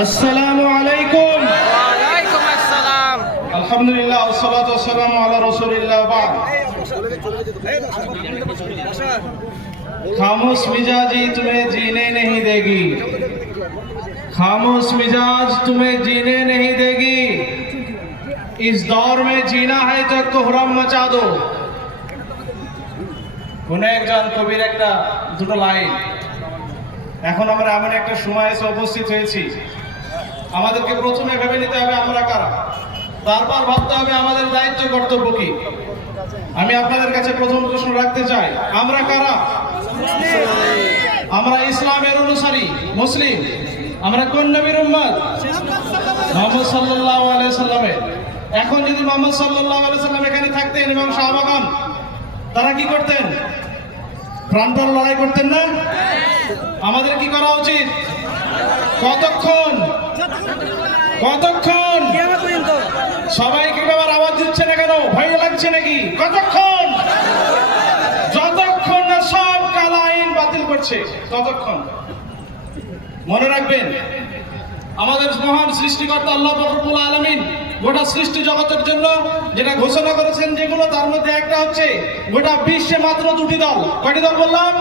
আসসালামু আলাইকুম। ওয়ালাইকুম আসসালাম। আলহামদুলিল্লাহ ওয়াসসালাতু ওয়াসসালামু আলা রাসূলিল্লাহ বাদ। खामोश मिजाजी तुम्हें जीने नहीं देगी, खामोश मिजाज तुम्हें जीने नहीं देगी। इस दौर में जीना है तो कोहराम मचा दो। কোন একজন কবির একটা দুটো লাইন। এখন আমরা এমন একটা সময় এসে উপস্থিত হয়েছি, আমাদেরকে প্রথমে ভেবে নিতে হবে আমরা কারা, তারপর ভাবতে হবে আমাদের দায়িত্ব কর্তব্য কি। আমি আপনাদের কাছে প্রথম প্রশ্ন রাখতে চাই, আমরা কারা? আমরা ইসলামের অনুসারী মুসলিম। আমরা কোন নবীর উম্মত? মুহাম্মদ সাল্লাল্লাহু আলাইহি সাল্লামের। এখন যদি মুহাম্মদ সাল্লাল্লাহু আলাইহি সাল্লাম এখানে থাকতেন এবং সাহাবাগণ, তারা কি করতেন? প্রাণপণ লড়াই করতেন না? আমাদের কি করা উচিত? কতক্ষণ কতক্ষণ সবাইকে আবার আওয়াজ দিচ্ছে না কেন? ভয় লাগছে নাকি? কতক্ষণ? যতক্ষণ না সব কালা আইন বাতিল করছে ততক্ষণ। মনে রাখবেন, আমাদের মহান সৃষ্টিকর্তা আল্লাহ রব্বুল আলামিন গোটা সৃষ্টি জগতের জন্য যেটা ঘোষণা করেছেন, যেগুলো তার মধ্যে একটা হচ্ছে গোটা বিশ্বে মাত্র দুটি দল। কয়টি দল বললাম?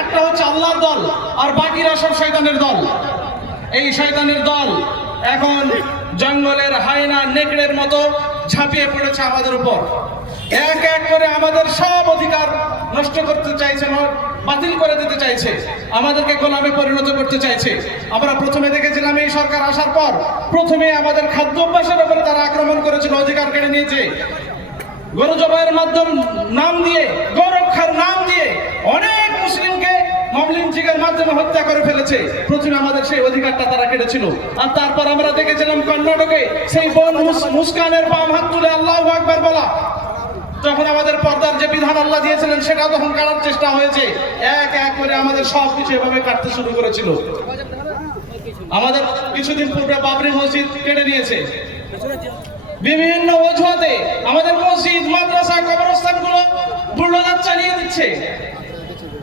একটা হচ্ছে আল্লাহর দল, আর বাকিরা সব শয়তানের দল। এই শয়তানের দল এখন জঙ্গলের হায়না নেকড়ের মতো ঝাঁপিয়ে পড়েছে আমাদের উপর। এক এক করে আমাদের সব অধিকার নষ্ট করতে চাইছে, বাতিল করে দিতে চাইছে, আমাদেরকে গোলামে পরিণত করতে চাইছে। আমরা প্রথমে দেখেছিলাম এই সরকার আসার পর প্রথমে আমাদের খাদ্যাভ্যাসের উপরে তারা আক্রমণ করেছিল, অধিকার কেড়ে নিয়েছে। গরু জবাইয়ের মাধ্যম নাম দিয়ে, গৌরক্ষার নাম দিয়ে অনেক মুসলিমকে মবলিঞ্চিংয়ের মাধ্যমে হত্যা করে ফেলেছে। প্রথমে আমাদের সেই অধিকারটা তারা কেড়েছিল। আর তারপর আমরা দেখেছিলাম কর্ণাটকে সেই বোন মুস্কানের বাম হাত তুলে আল্লাহু আকবার বলা। তখন আমাদের পর্দার যে বিধান আল্লাহ দিয়েছিলেন সেটা তখন কাটার চেষ্টা হয়েছে। এক এক করে আমাদের সব কিছু এভাবে কাটতে শুরু করেছিল। আমাদের কিছুদিন পূর্বে বাবরি মসজিদ কেড়ে নিয়েছে। বিভিন্ন অজুহাতে আমাদের মসজিদ, মাদ্রাসা, কবরস্থানগুলো বুলডোজার চালিয়ে দিচ্ছে।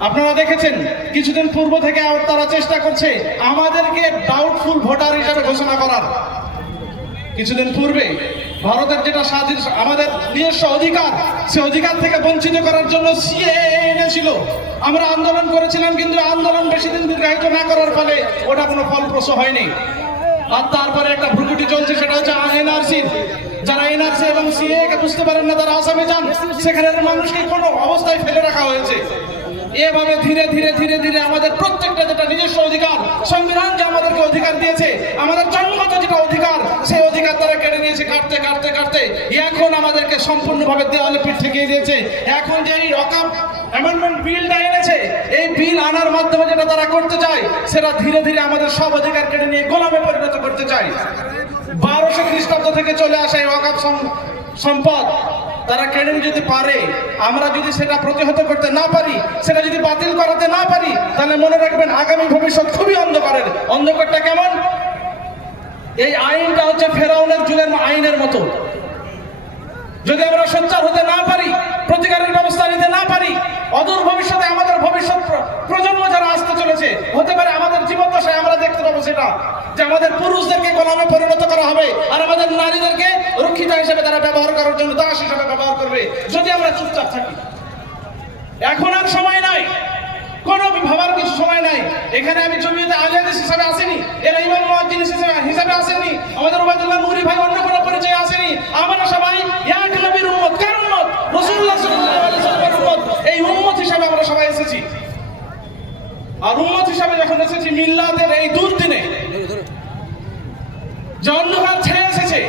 আপনারা দেখেছেন কিছুদিন পূর্ব থেকে তারা চেষ্টা করছে আমাদেরকে ডাউটফুল ভোটার হিসেবে ঘোষণা করার। কিছুদিন পূর্বে ভারতের যেটা স্বাধীন আমাদের নিজস্ব অধিকার, সে অধিকার থেকে বঞ্চিত করার জন্য সিএএ এনেছিল। আমরা আন্দোলন করেছিলাম, কিন্তু আন্দোলন বেশি দিন দীর্ঘায়িত না করার ফলে ওটা কোনো ফলপ্রসূ হয়নি। আর তারপরে একটা ভ্রুকুটি চলছে, সেটা হচ্ছে এনআরসি। যারা এনআরসি এবং সিএএ কে বুঝতে পারেন না, তারা আসামে যান, সেখানের মানুষকে কোনো অবস্থায় ফেলে রাখা হয়েছে। এভাবে ধীরে ধীরে ধীরে ধীরে আমাদের প্রত্যেকটা যেটা নিজস্ব অধিকার, সংবিধান যে আমাদেরকে অধিকার দিয়েছে, আমাদের জন্মগত যেটা অধিকার, সেই অধিকার তারা কেড়ে নিয়েছে। কাটতে কাটতে কাটতে এখন আমাদেরকে সম্পূর্ণভাবে দেওয়ালে পিঠ ঠেকিয়ে দিয়েছে। এখন যে এই ওয়াকফ অ্যামেন্ডমেন্ট বিলটা এনেছে, এই বিল আনার মাধ্যমে যেটা তারা করতে চায়, সেটা ধীরে ধীরে আমাদের সব অধিকার কেড়ে নিয়ে গোলামে পরিণত করতে চায়। 1200 খ্রিস্টাব্দ থেকে চলে আসা এই ওয়াকফ সম্পদ তারা কেড়ে যদি পারে, আমরা যদি সেটা প্রতিহত করতে না পারি, সেটা যদি বাতিল করাতে না পারি, তাহলে মনে রাখবেন আগামী ভবিষ্যৎ খুবই অন্ধকারের। অন্ধকারটা কেমন? এই আইনটা হচ্ছে ফেরাউনের যুগের আইনের মতো। যদি আমরা সোচ্চার হতে না পারি, প্রতিকারের ব্যবস্থা নিতে না পারি, অদূর ভবিষ্যতে আমাদের ভবিষ্যৎ প্রজন্ম যারা আসতে চলেছে, হতে পারে আমাদের জীবদ্দশায় আমরা দেখতে পাবো সেটা, যে আমাদের পুরুষদেরকে গোলামে পরিণত করা হবে, আর আমাদের নারীদেরকে রক্ষিতা হিসেবে তারা ব্যবহার করার জন্য দাস হিসেবে ব্যবহার করবে, যদি আমরা চুপচাপ থাকি। এখন আর সময় নাই, কোনো ভাবার কিছু সময় নাই। এখানে আমি জমিয়তে আহলে হাদিস হিসেবে আসেনি, এরা ইমাম মুয়াজ্জিন হিসেবে আসেনি, আমাদের ওবায়দুল্লাহ নূরি ভাই অন্য কোনো পরিচয়ে আসেনি। আমরা সবাই এক নবীর উম্মত। কার উম্মত? রাসূলুল্লাহ সাল্লাল্লাহু আলাইহি ওয়াসাল্লামের উম্মত। এই উম্মত হিসেবে আমরা সবাই এসেছি। আর উম্মত হিসেবে যখন এসেছি মিল্লাতের এই দুর্দিনে, যে অন্ধকার ছেড়ে এসেছে,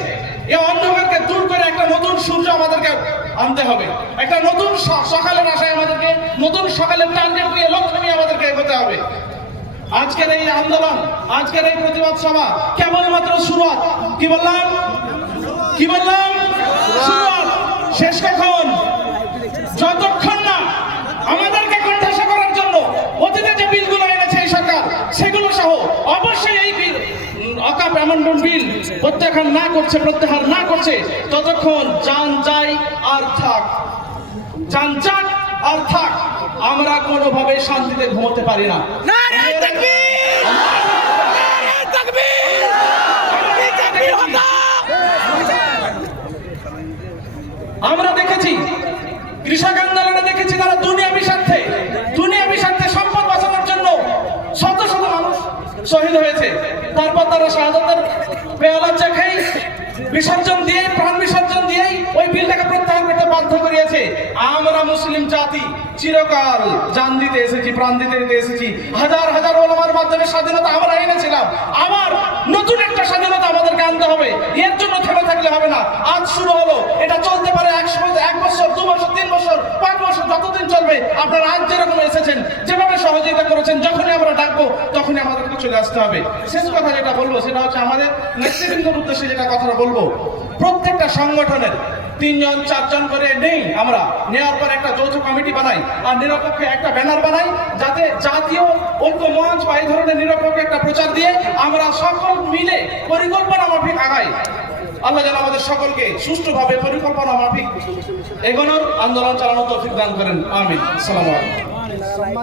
এই অন্ধকারকে দূর করে একটা নতুন সূর্য আমাদেরকে আনতে হবে। একটা নতুন সকালের আশায় আমাদেরকে, নতুন সকালের টার্গেট নিয়ে, লক্ষ্য নিয়ে আমাদেরকে এগোতে হবে। আজকের এই আন্দোলন, আজকের এই প্রতিবাদ সভা কেবলমাত্র শুরুয়াত। কি বললাম? শুরুয়াত। শেষ কখন? যতক্ষণ না আমাদেরকে কোণঠাসা করার জন্য অতীতে যে বিলগুলো এনেছে এই সরকার, সেগুলো সহ অবশ্যই এই বিল, ওয়াকফ অ্যামেন্ডমেন্ট বিল প্রত্যাখ্যান না করছে, ততক্ষণ জান যাই আর থাক, জান যাক আর থাক, আমরা কোনোভাবে শান্তিতে ঘুমোতে পারি না। নারে তাকবীর! নারে তাকবীর! হয়েছে, তারপর তারা শাহাদাতের পেয়ালা চেখেই বিসর্জন দিয়ে, প্রাণ বিসর্জন দিয়েই ওই বিলটাকে প্রত্যাহার করতে বাধ্য করিয়েছে। আমরা মুসলিম জাতি চিরকাল জান দিতে এসেছি, প্রাণ দিতে এসেছি, হাজার হাজার ওলামার মাধ্যমে স্বাধীনতা আমরা এনেছিলাম। আবার নতুন একটা স্বাধীনতা আমাদেরকে আনতে হবে, এর জন্য থেমে থাকলে হবে না। আজ শুরু হলো, এটা চলতে পারে 1 বছর, 2 বছর, 3 বছর, 5 বছর, যতদিন চলবে। আপনারা আজ যেরকম এসেছেন, যেভাবে সহযোগিতা করেছেন, যখনই আমরা ডাকবো তখনই আমাদেরকে চলে আসতে হবে। শেষ কথা যেটা বলবো সেটা হচ্ছে আমাদের নেতৃবৃন্দের উদ্দেশ্যে যেটা কথাটা বলবো, প্রত্যেকটা সংগঠনের 3 জন 4 জন করে নেই, আমরা নেওয়ার পর একটা যৌথ কমিটি বানাই আর নিরপেক্ষ একটা ব্যানার বানাই, যাতে জাতীয় ঐক্য মঞ্চ বা এই ধরনের নিরপেক্ষ একটা প্রচার দিয়ে আমরা সকল মিলে পরিকল্পনা মাফিক আগাই। আল্লাহ যেন আমাদের সকলকে সুষ্ঠুভাবে পরিকল্পনা মাফিক এগোনোর, আন্দোলন চালানোর তৌফিক দান করেন। আমিন। আসসালামু আলাইকুম।